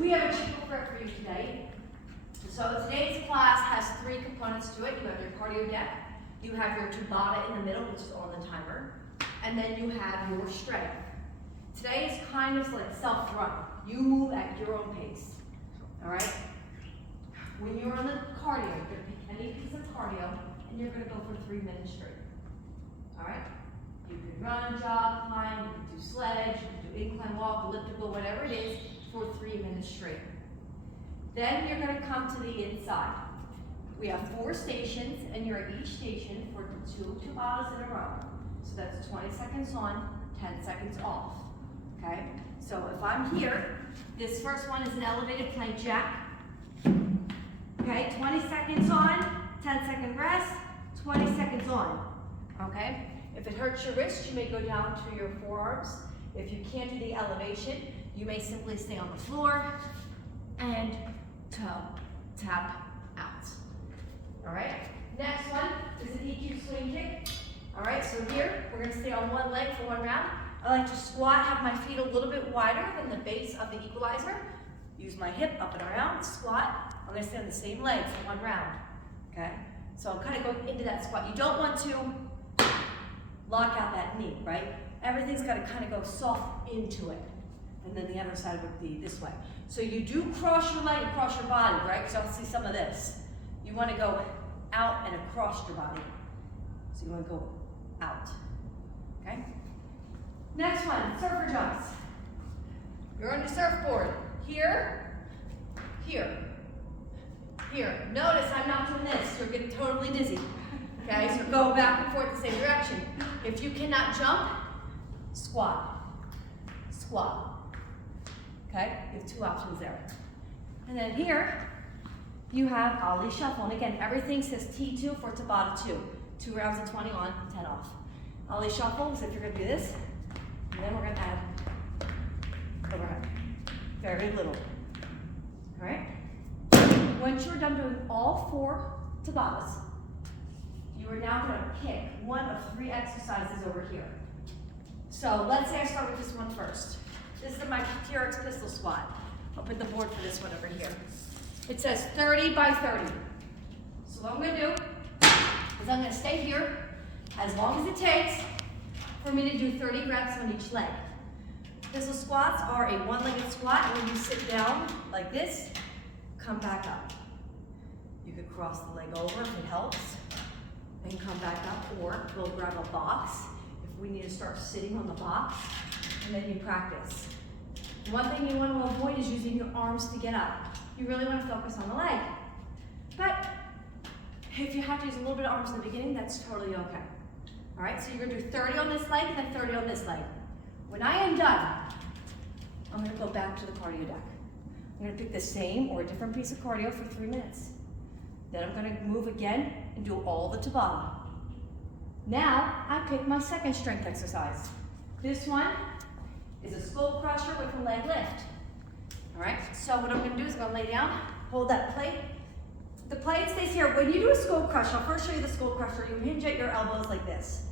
We have a triple threat for you today. So today's class has 3 components to it. You have your cardio deck, you have your Tabata in the middle, which is on the timer, and then you have your strength. Today is kind of like self-run. You move at your own pace, all right? When you're on the cardio, you're gonna pick any piece of cardio, and you're gonna go for 3 minutes straight, all right? You can run, jog, climb, you can do sledge, you can do incline walk, elliptical, whatever it is, for 3 minutes straight. Then you're going to come to the inside. We have 4 stations, and you're at each station for 2 Tabatas in a row. So that's 20 seconds on, 10 seconds off. Okay? So if I'm here, this first one is an elevated plank jack. Okay, 20 seconds on, 10-second rest, 20 seconds on. Okay? If it hurts your wrist, you may go down to your forearms. If you can't do the elevation, you may simply stay on the floor and toe, tap out. All right, next one is an EQ swing kick. All right, so here, we're gonna stay on one leg for 1 round. I like to squat, have my feet a little bit wider than the base of the equalizer. Use my hip up and around, squat. I'm gonna stay on the same leg for 1 round, okay? So I'm kind of going into that squat. You don't want to lock out that knee, right? Everything's gotta kind of go soft into it. And then the other side would be this way. So you do cross your leg across your body, right? Because I'll see some of this. You want to go out and across your body. So you want to go out, okay? Next one, surfer jumps. You're on your surfboard. Here, here, here. Notice I'm not doing this. You're getting totally dizzy, okay? So go back and forth the same direction. If you cannot jump, squat, squat. Okay, you have 2 options there. And then here, you have Ali Shuffle. And again, everything says T2 for Tabata 2. 2 rounds of 20 on, 10 off. Ali Shuffle, so if you're gonna do this, and then we're gonna add overhead. Very little, all right? Once you're done doing all 4 Tabatas, you are now gonna pick one of 3 exercises over here. So let's say I start with this one first. This is my TRX pistol squat. I'll put the board for this one over here. It says 30 by 30. So what I'm gonna do is I'm gonna stay here as long as it takes for me to do 30 reps on each leg. Pistol squats are a 1-legged squat, and when you sit down like this, come back up. You could cross the leg over if it helps, and come back up, or go grab a box if we need to start sitting on the box, and then you practice. One thing you want to avoid is using your arms to get up. You really want to focus on the leg. But if you have to use a little bit of arms in the beginning, that's totally okay. All right, so you're going to do 30 on this leg and then 30 on this leg. When I am done, I'm going to go back to the cardio deck. I'm going to pick the same or a different piece of cardio for 3 minutes. Then I'm going to move again and do all the Tabata. Now, I pick my second strength exercise. This one is a skull crusher with a leg lift. All right, so what I'm gonna do is I'm gonna lay down, hold that plate. The plate stays here. When you do a skull crusher, I'll first show you the skull crusher. You hinge at your elbows like this,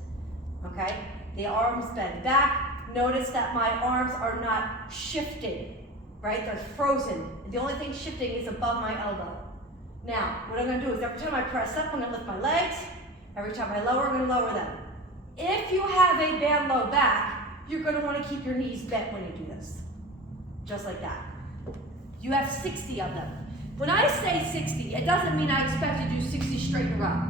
okay? The arms bend back. Notice that my arms are not shifting, right? They're frozen. The only thing shifting is above my elbow. Now, what I'm gonna do is every time I press up, I'm gonna lift my legs. Every time I lower, I'm gonna lower them. If you have a bad low back, you're going to want to keep your knees bent when you do this. Just like that. You have 60 of them. When I say 60, it doesn't mean I expect you to do 60 straight in a row.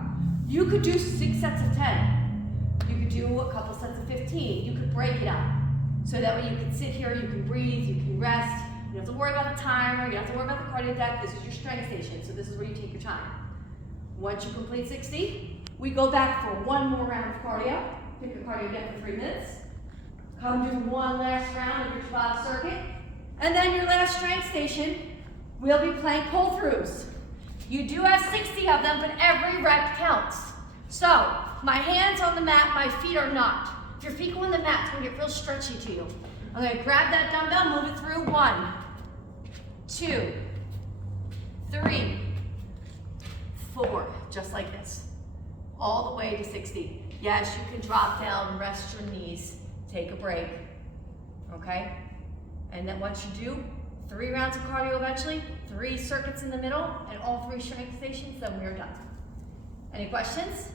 You could do 6 sets of 10. You could do a couple sets of 15. You could break it up. So that way you can sit here, you can breathe, you can rest. You don't have to worry about the timer, you don't have to worry about the cardio deck. This is your strength station, so this is where you take your time. Once you complete 60, we go back for 1 more round of cardio. Pick your cardio deck for 3 minutes. Come do 1 last round of your Tabata circuit. And then your last strength station, we'll be plank pull-throughs. You do have 60 of them, but every rep counts. So, my hands on the mat, my feet are not. If your feet go on the mat, it's gonna get real stretchy to you. I'm gonna grab that dumbbell, move it through. 1, 2, 3, 4, just like this. All the way to 60. Yes, you can drop down, rest your knees. Take a break, okay? And then once you do, 3 rounds of cardio eventually, 3 circuits in the middle, and all 3 strength stations, then we are done. Any questions?